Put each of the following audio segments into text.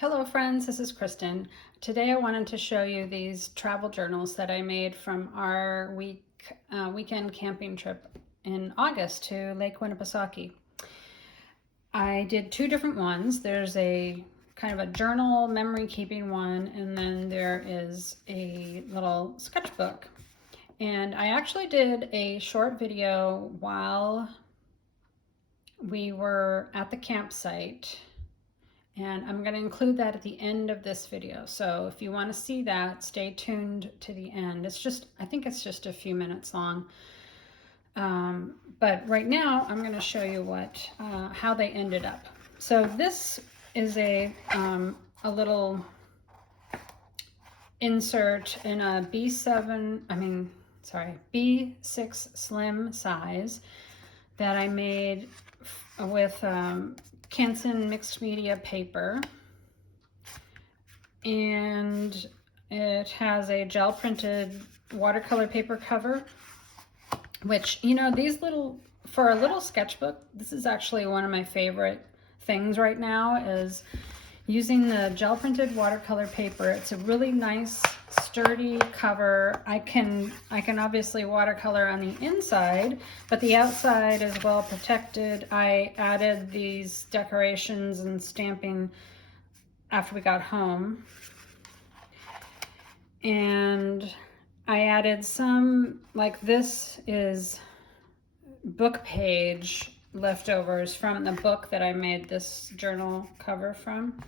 Hello friends, this is Kristen. Today I wanted to show you these travel journals that I made from our weekend camping trip in August to Lake Winnipesaukee. I did two different ones. There's a kind of a journal memory keeping one, and then there is a little sketchbook. And I actually did a short video while we were at the campsite, and I'm going to include that at the end of this video. So if you want to see that, stay tuned to the end. I think it's just a few minutes long. But right now I'm going to show you how they ended up. So this is a little insert in a B6 slim size that I made with Canson mixed media paper, and it has a gel printed watercolor paper cover, which, you know, for a little sketchbook, this is actually one of my favorite things right now, is using the gel printed watercolor paper. It's a really nice sturdy cover. I can obviously watercolor on the inside, but the outside is well protected. I added these decorations and stamping after we got home, and I added some, like this is book page leftovers from the book that I made this journal cover from.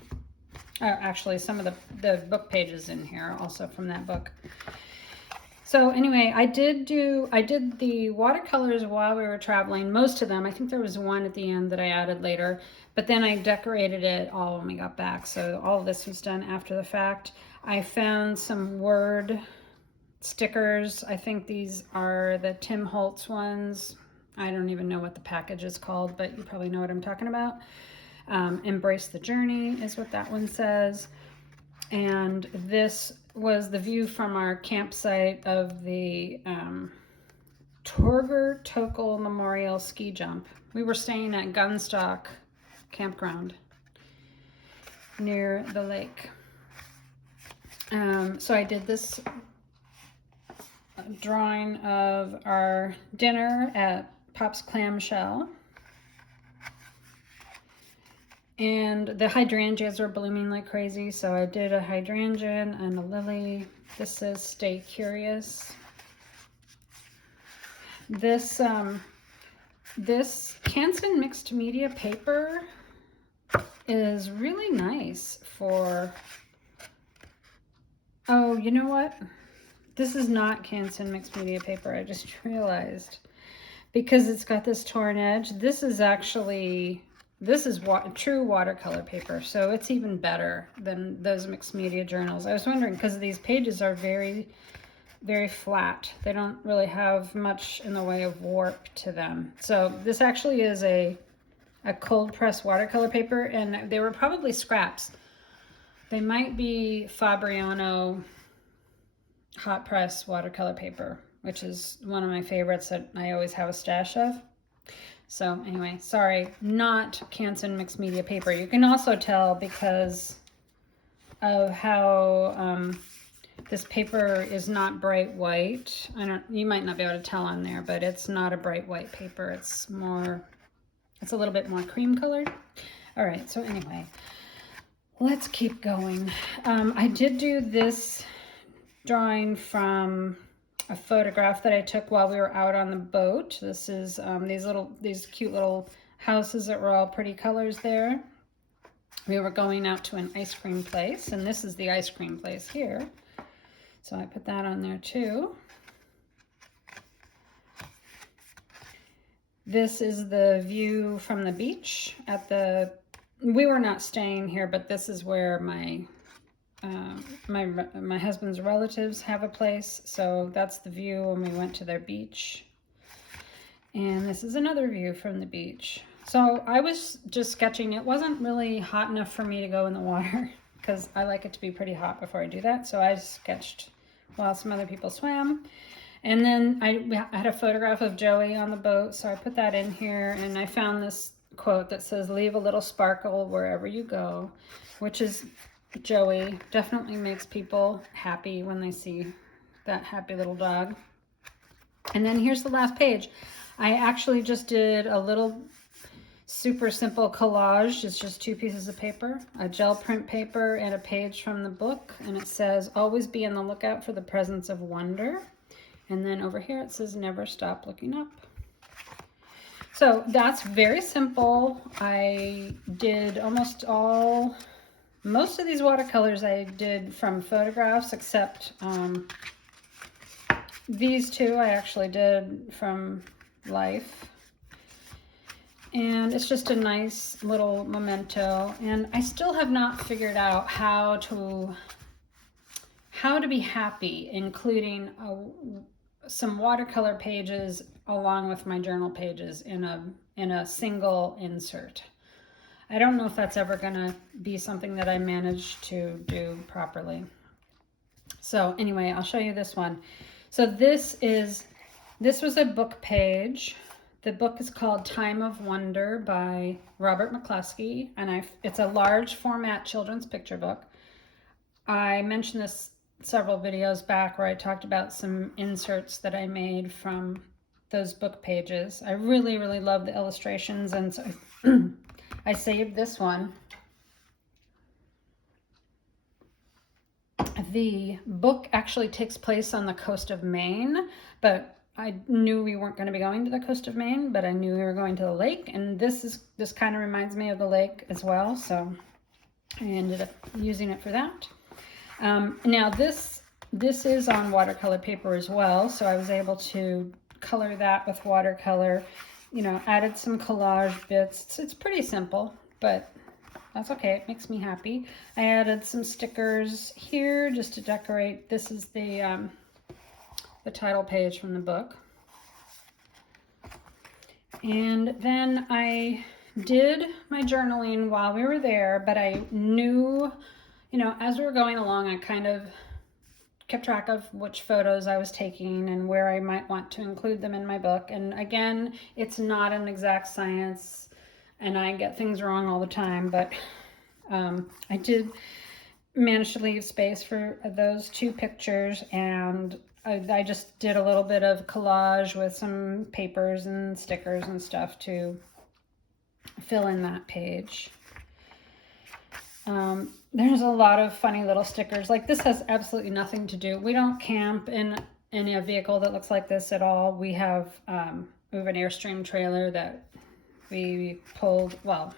Actually, some of the book pages in here also from that book. So anyway, I did the watercolors while we were traveling, most of them. I think there was one at the end that I added later, but then I decorated it all when we got back. So all of this was done after the fact. I found some word stickers. I think these are the Tim Holtz ones. I don't even know what the package is called, but you probably know what I'm talking about. Embrace the journey is what that one says. And this was the view from our campsite of the Torger Tokel Memorial Ski Jump. We were staying at Gunstock Campground near the lake. So I did this drawing of our dinner at Pop's Clamshell. And the hydrangeas are blooming like crazy, so I did a hydrangea and a lily. This says "Stay Curious." This Canson mixed media paper is really nice for. Oh, you know what? This is not Canson mixed media paper. I just realized, because it's got this torn edge. This is true watercolor paper, so it's even better than those mixed media journals. I was wondering, because these pages are very, very flat. They don't really have much in the way of warp to them. So this actually is a cold press watercolor paper, and they were probably scraps. They might be Fabriano hot press watercolor paper, which is one of my favorites that I always have a stash of. So anyway, sorry, not Canson mixed media paper. You can also tell because of how this paper is not bright white. You might not be able to tell on there, but it's not a bright white paper. It's a little bit more cream colored. All right, so anyway, let's keep going. I did do this drawing from a photograph that I took while we were out on the boat. This is these cute little houses that were all pretty colors there. We were going out to an ice cream place, and this is the ice cream place here. So I put that on there too. This is the view from the beach we were not staying here, but this is where my husband's relatives have a place, so that's the view when we went to their beach. And this is another view from the beach. So I was just sketching. It wasn't really hot enough for me to go in the water, because I like it to be pretty hot before I do that. So I sketched while some other people swam. And then I had a photograph of Joey on the boat, so I put that in here, and I found this quote that says, "Leave a little sparkle wherever you go," which is Joey. Definitely makes people happy when they see that happy little dog. And then here's the last page. I actually just did a little super simple collage. It's just 2 pieces of paper, a gel print paper and a page from the book. And it says, "Always be on the lookout for the presence of wonder." And then over here it says, "Never stop looking up." So that's very simple. I did most of these watercolors I did from photographs, except these 2 I actually did from life. And it's just a nice little memento. And I still have not figured out how to be happy, including some watercolor pages along with my journal pages in a single insert. I don't know if that's ever gonna be something that I manage to do properly. So anyway, I'll show you this one. So this was a book page. The book is called Time of Wonder by Robert McCluskey, and it's a large format children's picture book. I mentioned this several videos back where I talked about some inserts that I made from those book pages. I really, really love the illustrations, and so I saved this one. The book actually takes place on the coast of Maine, but I knew we weren't going to be going to the coast of Maine, but I knew we were going to the lake, and this kind of reminds me of the lake as well, so I ended up using it for that. Now this is on watercolor paper as well, so I was able to color that with watercolor, added some collage bits. It's pretty simple, but that's okay, it makes me happy. I added some stickers here just to decorate. This is the title page from the book. And then I did my journaling while we were there, but I knew, as we were going along, I kind of kept track of which photos I was taking and where I might want to include them in my book. And again, it's not an exact science, and I get things wrong all the time, but I did manage to leave space for those 2 pictures, and I just did a little bit of collage with some papers and stickers and stuff to fill in that page. There's a lot of funny little stickers. Like this has absolutely nothing to do. We don't camp in a vehicle that looks like this at all. We have an Airstream trailer that we pulled, well,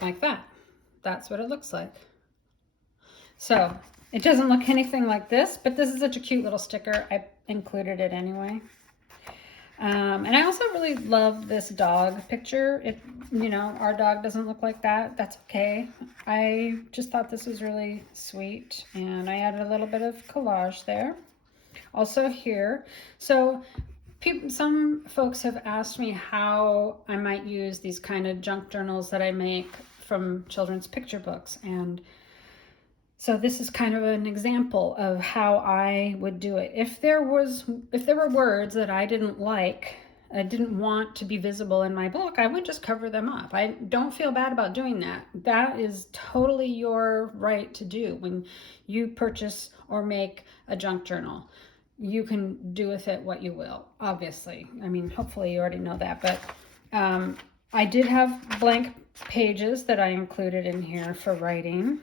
like that. That's what it looks like. So it doesn't look anything like this, but this is such a cute little sticker. I included it anyway. And I also really love this dog picture. Our dog doesn't look like that. That's okay. I just thought this was really sweet, and I added a little bit of collage there. Also here, so some folks have asked me how I might use these kind of junk journals that I make from children's picture books, and so this is kind of an example of how I would do it. If there were words that I didn't like, I didn't want to be visible in my book, I would just cover them up. I don't feel bad about doing that. That is totally your right to do when you purchase or make a junk journal. You can do with it what you will, obviously. I mean, hopefully you already know that, but I did have blank pages that I included in here for writing.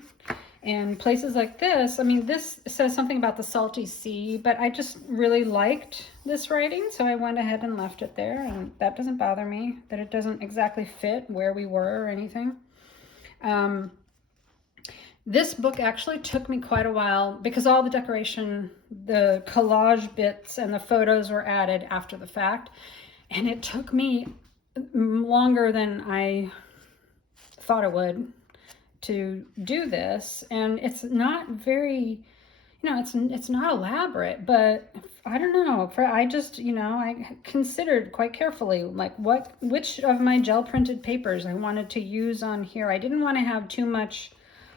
And places like this, I mean, this says something about the salty sea, but I just really liked this writing, so I went ahead and left it there, and that doesn't bother me, that it doesn't exactly fit where we were or anything. This book actually took me quite a while because all the decoration, the collage bits and the photos were added after the fact, and it took me longer than I thought it would to do this, and it's not very, it's not elaborate, but I don't know, I just, I considered quite carefully like which of my gel printed papers I wanted to use on here. I didn't want to have too much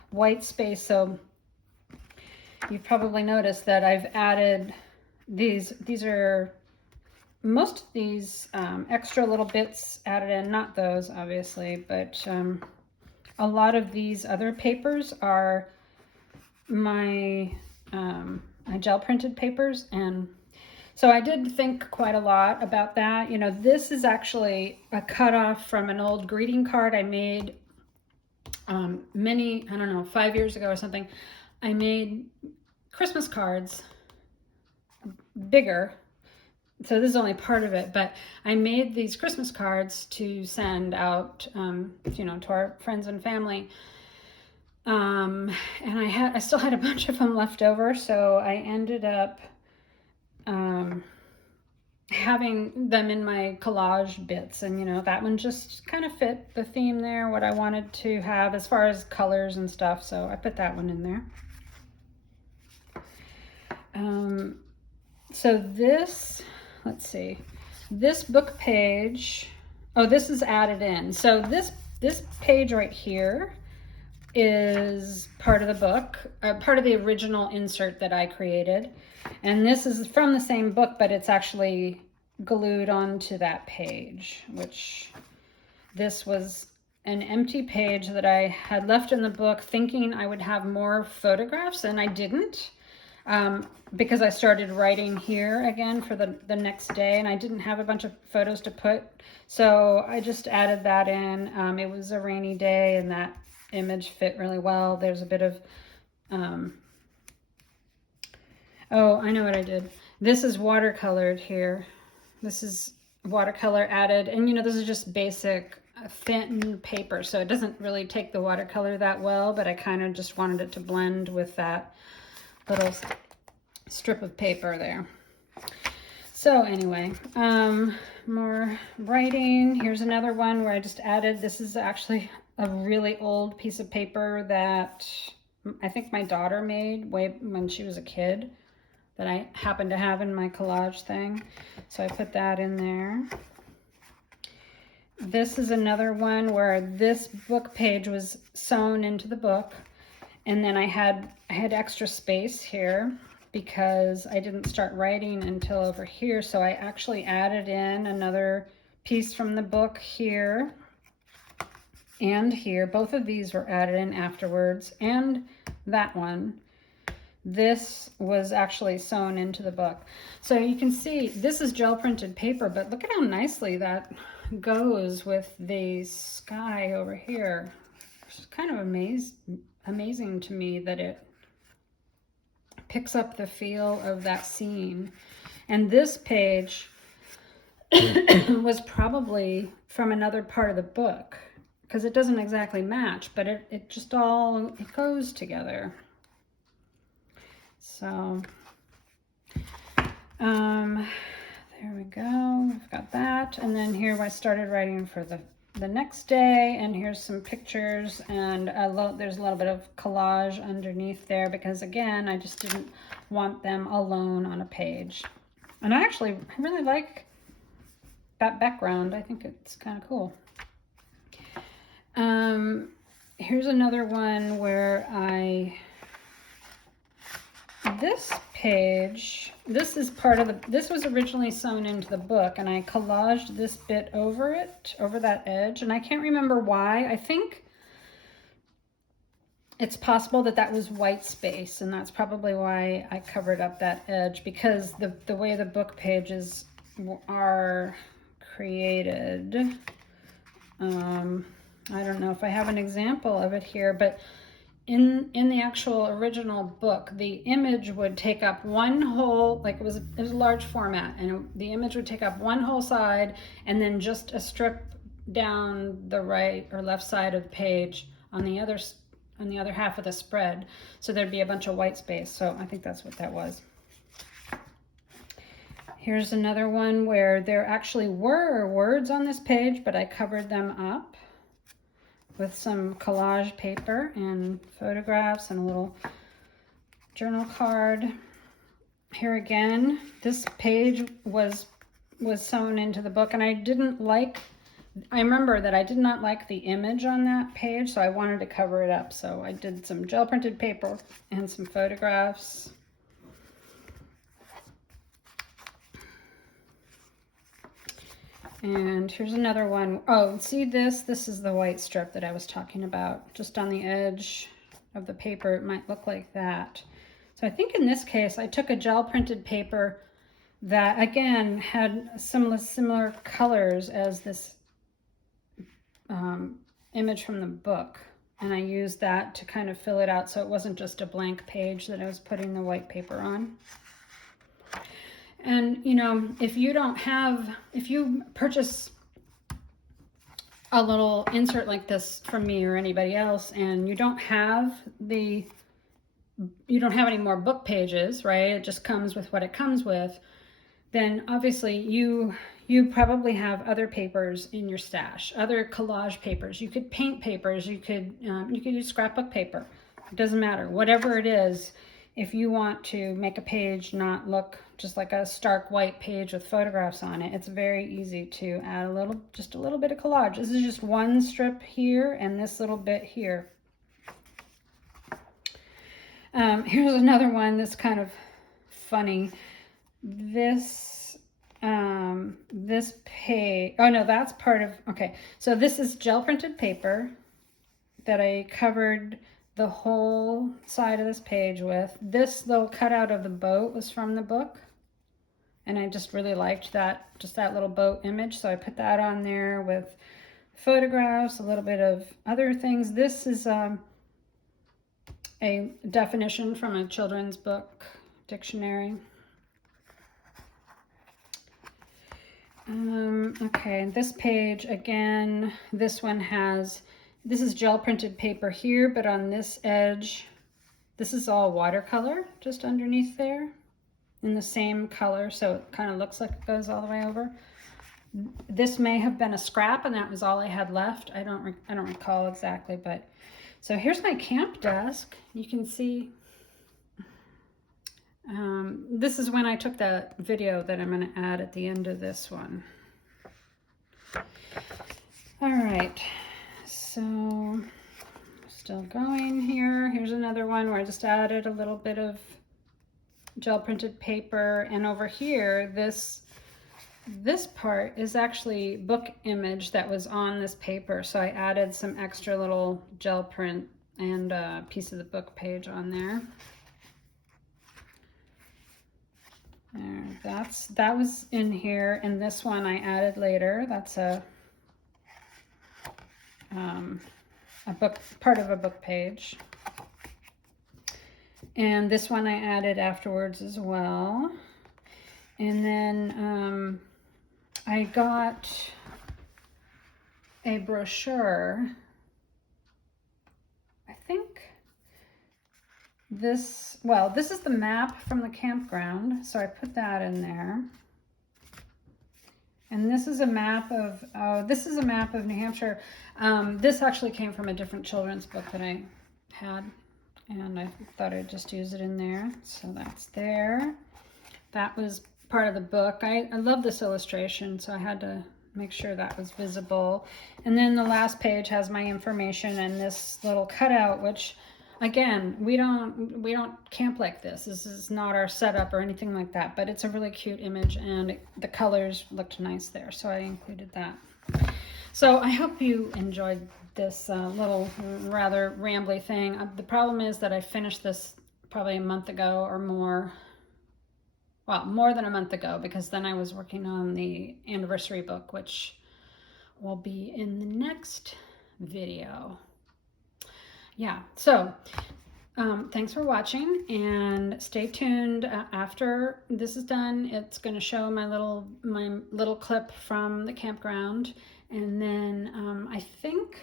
white space, so you've probably noticed that I've added these are most of these extra little bits added in, not those obviously, but a lot of these other papers are my gel printed papers, and so I did think quite a lot about that. You know, this is actually a cutoff from an old greeting card I made many, I don't know, 5 years ago or something. I made Christmas cards bigger. So this is only part of it, but I made these Christmas cards to send out, you know, to our friends and family. And I still had a bunch of them left over, so I ended up having them in my collage bits, and you know, that one just kind of fit the theme there, what I wanted to have as far as colors and stuff, so I put that one in there. So this, let's see, this book page, oh, this is added in. So this page right here is part of the book, part of the original insert that I created. And this is from the same book, but it's actually glued onto that page, which this was an empty page that I had left in the book thinking I would have more photographs, and I didn't, because I started writing here again for the next day, and I didn't have a bunch of photos to put. So I just added that in. It was a rainy day, and that image fit really well. There's a bit of, oh, I know what I did. This is watercolored here. This is watercolor added, and you know, this is just basic thin paper, so it doesn't really take the watercolor that well, but I kind of just wanted it to blend with that little strip of paper there. So anyway, more writing. Here's another one where I just added, this is actually a really old piece of paper that I think my daughter made way when she was a kid, that I happen to have in my collage thing. So I put that in there. This is another one where this book page was sewn into the book, and then I had extra space here because I didn't start writing until over here, so I actually added in another piece from the book here and here. Both of these were added in afterwards, and that one. This was actually sewn into the book. So you can see this is gel printed paper, but look at how nicely that goes with the sky over here. It's kind of amazing to me that it picks up the feel of that scene. And this page was probably from another part of the book, because it doesn't exactly match, but it just all, it goes together. So, there we go. I've got that. And then here I started writing for the next day, and here's some pictures, and there's a little bit of collage underneath there, because again, I just didn't want them alone on a page. And I really like that background. I think it's kind of cool. Here's another one where this page, this is part of this was originally sewn into the book, and I collaged this bit over it, over that edge, and I can't remember why. I think it's possible that was white space, and that's probably why I covered up that edge, because the way the book pages are created, I don't know if I have an example of it here, but in the actual original book, the image would take up one whole, like it was a large format, and the image would take up one whole side, and then just a strip down the right or left side of the page on the other half of the spread. So there'd be a bunch of white space. So I think that's what that was. Here's another one where there actually were words on this page, but I covered them up with some collage paper and photographs and a little journal card. Here again, this page was sewn into the book, and I remember that I did not like the image on that page, so I wanted to cover it up. So I did some gel printed paper and some photographs. And here's another one. Oh, see this? This is the white strip that I was talking about. Just on the edge of the paper, it might look like that. So I think in this case, I took a gel printed paper that, again, had similar colors as this image from the book. And I used that to kind of fill it out so it wasn't just a blank page that I was putting the white paper on. And, you know, if you purchase a little insert like this from me or anybody else, and you don't have any more book pages, right? It just comes with what it comes with. Then obviously you probably have other papers in your stash, other collage papers. You could paint papers. You could use scrapbook paper. It doesn't matter. Whatever it is, if you want to make a page not look just like a stark white page with photographs on it, it's very easy to add just a little bit of collage. This is just one strip here and this little bit here. Here's another one that's kind of funny. This page, oh no, that's part of, okay. So this is gel printed paper that I covered the whole side of this page with. This little cutout of the boat was from the book. And I just really liked that, just that little boat image. So I put that on there with photographs, a little bit of other things. This is a definition from a children's book dictionary. Okay, this page, again, this is gel printed paper here, but on this edge, this is all watercolor just underneath there in the same color, so it kind of looks like it goes all the way over. This may have been a scrap and that was all I had left. I don't recall exactly, but so here's my camp desk. You can see this is when I took that video that I'm going to add at the end of this one. All right, so still going here. Here's another one where I just added a little bit of gel printed paper, and over here this part is actually book image that was on this paper, so I added some extra little gel print and a piece of the book page on there. That was in here, and this one I added later. That's a book, part of a book page. And this one I added afterwards as well. And then I got a brochure. I think this is the map from the campground, so I put that in there. And this is a map of, New Hampshire. This actually came from a different children's book that I had, and I thought I'd just use it in there. So that's there. That was part of the book. I love this illustration, so I had to make sure that was visible. And then the last page has my information and this little cutout, which again, we don't camp like this. This is not our setup or anything like that, but it's a really cute image and the colors looked nice there, so I included that. So I hope you enjoyed this little rather rambly thing. The problem is that I finished this probably a month ago or more. Well, more than a month ago, because then I was working on the anniversary book, which will be in the next video. Yeah, so thanks for watching, and stay tuned. After this is done, it's going to show my little clip from the campground, and then I think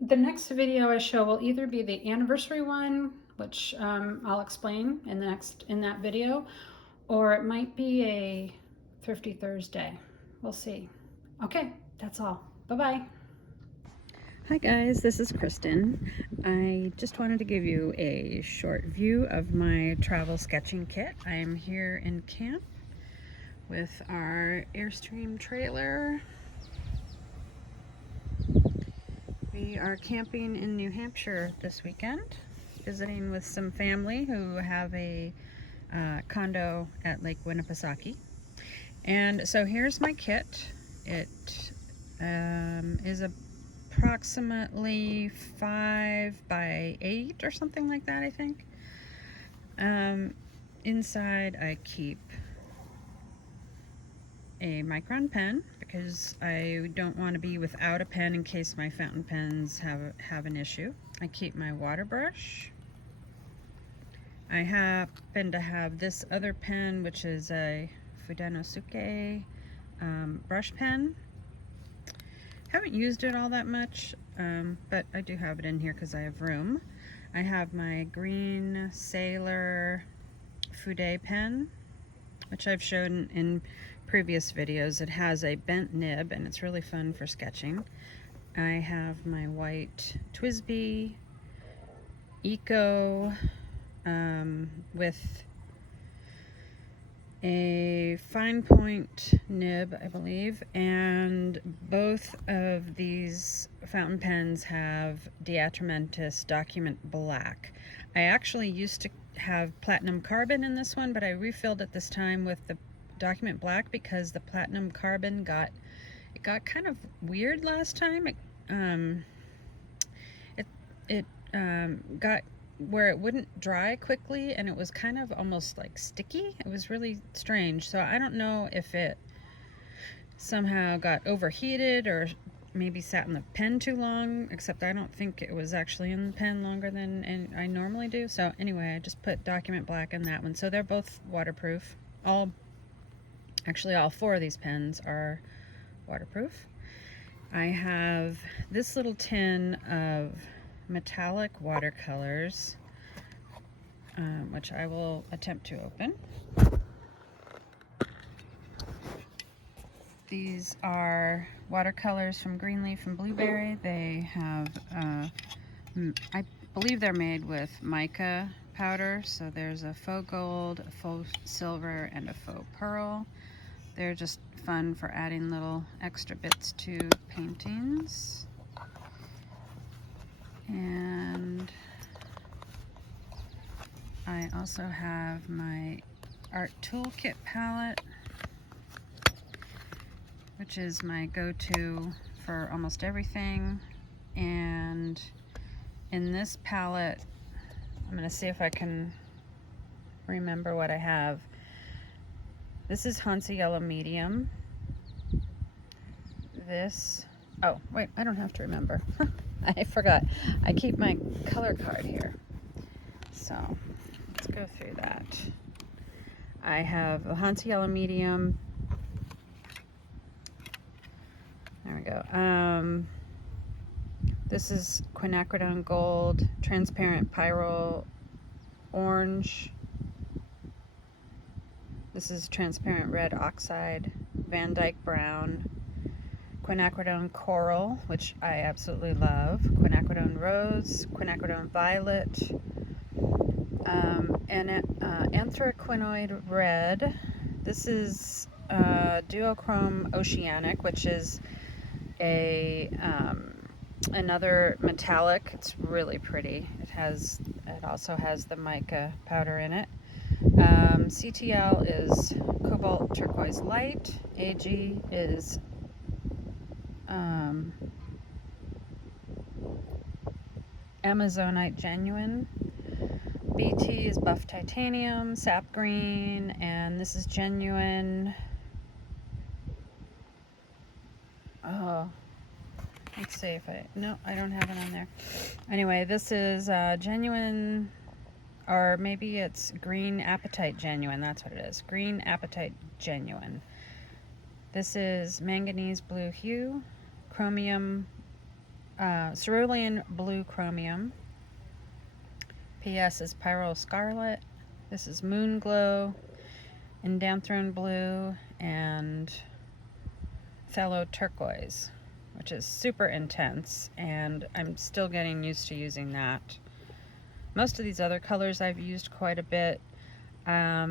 the next video I show will either be the anniversary one, which I'll explain in that video, or it might be a Thrifty Thursday. We'll see. Okay, that's all. Bye-bye. Hi guys, this is Kristen. I just wanted to give you a short view of my travel sketching kit. I am here in camp with our Airstream trailer. We are camping in New Hampshire this weekend, visiting with some family who have a condo at Lake Winnipesaukee. And so here's my kit. It is approximately 5 by 8 or something like that, I think. Inside I keep a micron pen because I don't want to be without a pen in case my fountain pens have an issue. I keep my water brush. I happen to have this other pen, which is a Winnipesaukee brush pen. Haven't used it all that much, but I do have it in here because I have room. I have my green Sailor Fude pen, which I've shown in previous videos. It has a bent nib and it's really fun for sketching. I have my white TWSBI Eco with a fine point nib, I believe, and both of these fountain pens have Diatramentis Document Black. I actually used to have platinum carbon in this one, but I refilled it this time with the Document Black because the platinum carbon got kind of weird last time. It got where it wouldn't dry quickly, and it was kind of almost like sticky. It was really strange. So I don't know if it somehow got overheated or maybe sat in the pen too long, except I don't think it was actually in the pen longer than I normally do. So anyway, I just put Document Black in that one. So they're both waterproof. Actually all 4 of these pens are waterproof. I have this little tin of metallic watercolors, which I will attempt to open. These are watercolors from Greenleaf and Blueberry. They have, I believe they're made with mica powder. So there's a faux gold, a faux silver, and a faux pearl. They're just fun for adding little extra bits to paintings. And I also have my art toolkit palette, which is my go-to for almost everything. And in this palette, I'm going to see if I can remember what I have. This is Hansa Yellow Medium. This, oh wait, I don't have to remember. I forgot. I keep my color card here. So let's go through that. I have a Hansa Yellow Medium. There we go. This is Quinacridone Gold, Transparent Pyrrole Orange. This is Transparent Red Oxide, Van Dyke Brown, Quinacridone Coral, which I absolutely love, Quinacridone Rose, Quinacridone Violet, and Anthraquinoid Red. This is Duochrome Oceanic, which is another metallic. It's really pretty. It also has the mica powder in it. CTL is Cobalt Turquoise Light. AG is Amazonite Genuine. BT is Buff Titanium, Sap Green, and this is Genuine. Oh, let's see if no, I don't have it on there. Anyway, this is Genuine, or maybe it's Green Apatite Genuine. That's what it is. Green Apatite Genuine. This is Manganese Blue Hue, Chromium, Cerulean Blue Chromium. PS is Pyrrole Scarlet. This is Moon Glow, Indanthrone Blue, and Phthalo Turquoise, which is super intense, and I'm still getting used to using that. Most of these other colors I've used quite a bit. I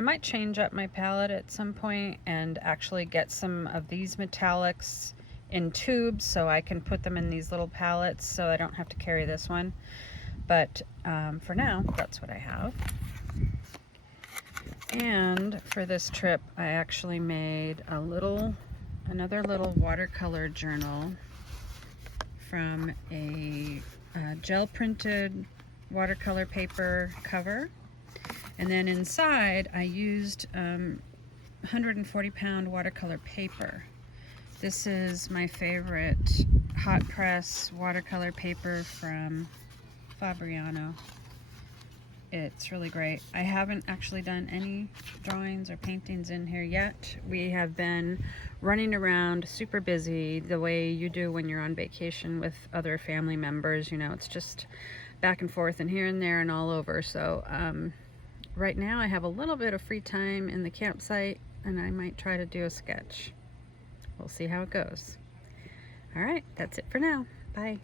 might change up my palette at some point and actually get some of these metallics in tubes so I can put them in these little palettes so I don't have to carry this one. But for now, that's what I have. And for this trip, I actually made another little watercolor journal from a gel printed watercolor paper cover. And then inside I used 140-pound watercolor paper. This is my favorite hot press watercolor paper from Fabriano. It's really great. I haven't actually done any drawings or paintings in here yet. We have been running around super busy the way you do when you're on vacation with other family members. You know, it's just back and forth and here and there and all over. So right now I have a little bit of free time in the campsite and I might try to do a sketch. We'll see how it goes. All right, that's it for now. Bye.